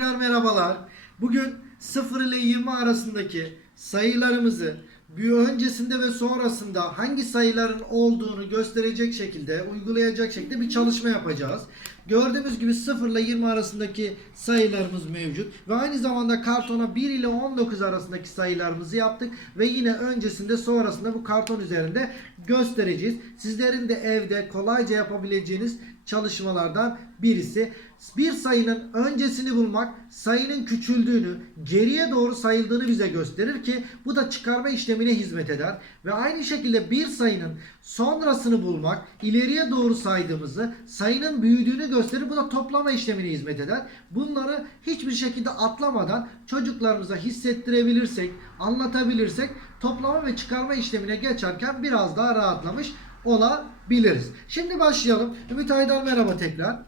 tekrar merhabalar. Bugün 0 ile 20 arasındaki sayılarımızı bir öncesinde ve sonrasında hangi sayıların olduğunu gösterecek şekilde, uygulayacak şekilde bir çalışma yapacağız. Gördüğümüz gibi 0 ile 20 arasındaki sayılarımız mevcut ve aynı zamanda kartona 1 ile 19 arasındaki sayılarımızı yaptık ve yine öncesinde sonrasında bu karton üzerinde göstereceğiz. Sizlerin de evde kolayca yapabileceğiniz çalışmalardan birisi. Bir sayının öncesini bulmak, sayının küçüldüğünü, geriye doğru sayıldığını bize gösterir ki bu da çıkarma işlemine hizmet eder. Ve aynı şekilde bir sayının sonrasını bulmak, ileriye doğru saydığımızı, sayının büyüdüğünü gösterir. Bu da toplama işlemine hizmet eder. Bunları hiçbir şekilde atlamadan çocuklarımıza hissettirebilirsek, anlatabilirsek toplama ve çıkarma işlemine geçerken biraz daha rahatlamış olabiliriz. Şimdi başlayalım. Ümit Aydar merhaba tekrar.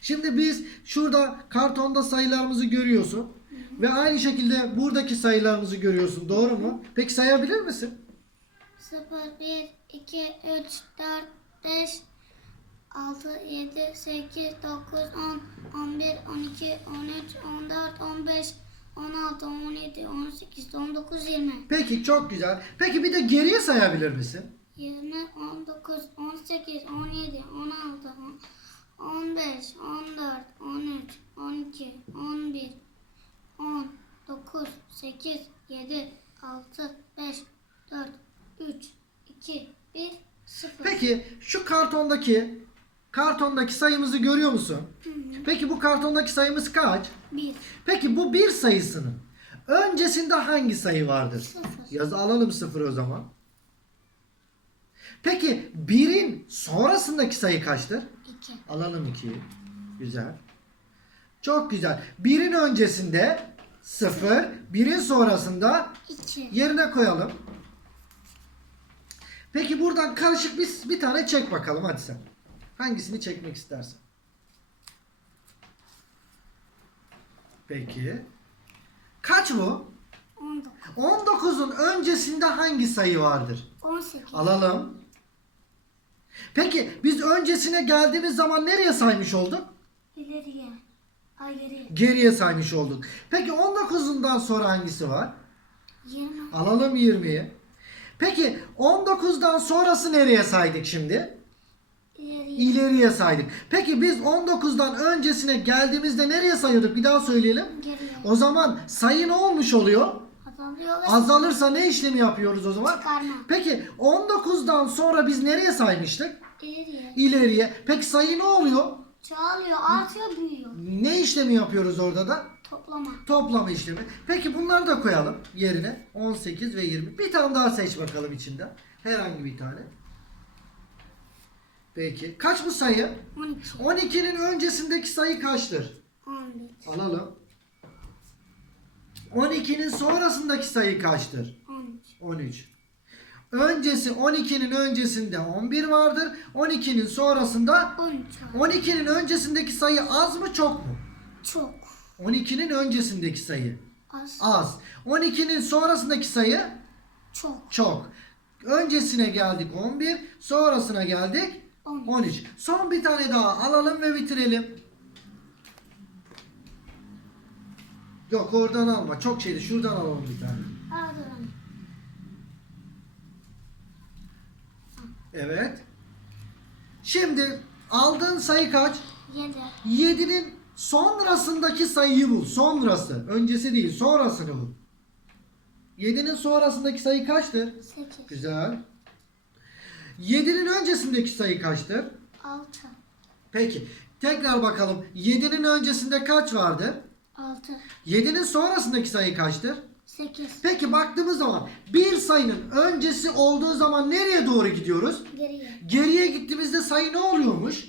Şimdi biz şurada kartonda sayılarımızı görüyorsun. Ve aynı şekilde buradaki sayılarımızı görüyorsun. Doğru mu? Peki sayabilir misin? 0, 1, 2, 3, 4, 5, 6, 7, 8, 9, 10, 11, 12, 13, 14, 15, 16, 17, 18, 19, 20. Peki çok güzel. Peki bir de geriye sayabilir misin? 20, 19, 18, 17, 16, 15, 14, 13, 12, 11, 10, 9, 8, 7, 6, 5, 4, 3, 2, 1, 0. Peki şu kartondaki kartondaki sayımızı görüyor musun? Peki bu kartondaki sayımız kaç? 1, Peki bu bir sayısının öncesinde hangi sayı vardır? 0, Yazı alalım sıfır o zaman. Peki birin sonrasındaki sayı kaçtır? 2, Alalım 2'yi. Güzel. Çok güzel. Birin öncesinde 0, birin sonrasında 2, yerine koyalım. Peki buradan karışık bir, bir tane çek bakalım hadi sen. Hangisini çekmek istersen. Peki. Kaç bu? 19, 19'un öncesinde hangi sayı vardır? 18, Alalım. Peki biz öncesine geldiğimiz zaman nereye saymış olduk? ileriye, ay geriye, Geriye saymış olduk. Peki 19'undan sonra hangisi var? 20, Alalım 20'yi. Peki 19'dan sonrası nereye saydık şimdi? ileriye, İleriye saydık. Peki biz 19'dan öncesine geldiğimizde nereye sayıyorduk? Bir daha söyleyelim. geriye, O zaman sayı ne olmuş oluyor? Azalıyor Azalırsa ne işlemi yapıyoruz o zaman? çıkarma, Peki 19'dan sonra biz nereye saymıştık? ileriye, İleriye. Peki sayı ne oluyor? çoğalıyor, artıyor, büyüyor, Ne işlemi yapıyoruz orada da? toplama, Toplama işlemi. Peki bunları da koyalım yerine. 18 ve 20. Bir tane daha seç bakalım içinden. Herhangi bir tane. Peki. Kaç bu sayı? 12, 12'nin öncesindeki sayı kaçtır? 11, Alalım. 12'nin sonrasındaki sayı kaçtır? 13, 13. Öncesi 12'nin öncesinde 11 vardır. 12'nin sonrasında 13, 12'nin öncesindeki sayı az mı çok mu? çok, 12'nin öncesindeki sayı az, az. 12'nin sonrasındaki sayı çok, çok. Öncesine geldik 11, sonrasına geldik 13, 13. Son bir tane daha alalım ve bitirelim. Yok oradan alma. Çok şeydi. Şuradan alalım bir tane. Ardından Evet. Şimdi aldığın sayı kaç? 7, 7'nin sonrasındaki sayıyı bul. Sonrası. Öncesi değil. Sonrasını bul. 7'nin sonrasındaki sayı kaçtır? 8, Güzel. 7'nin öncesindeki sayı kaçtır? 6, Peki. Tekrar bakalım. 7'nin öncesinde kaç vardı? 6, 7'nin sonrasındaki sayı kaçtır? 8, Peki baktığımız zaman bir sayının öncesi olduğu zaman nereye doğru gidiyoruz? geriye, Geriye gittiğimizde sayı ne oluyormuş?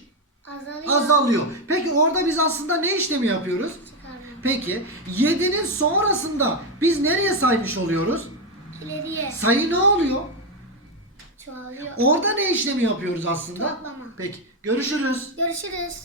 azalıyor, Azalıyor. Peki orada biz aslında ne işlemi yapıyoruz? çıkarma, Peki 7'nin sonrasında biz nereye saymış oluyoruz? ileriye, Sayı ne oluyor? çoğalıyor, Orada ne işlemi yapıyoruz aslında? Toplama. Peki görüşürüz. görüşürüz.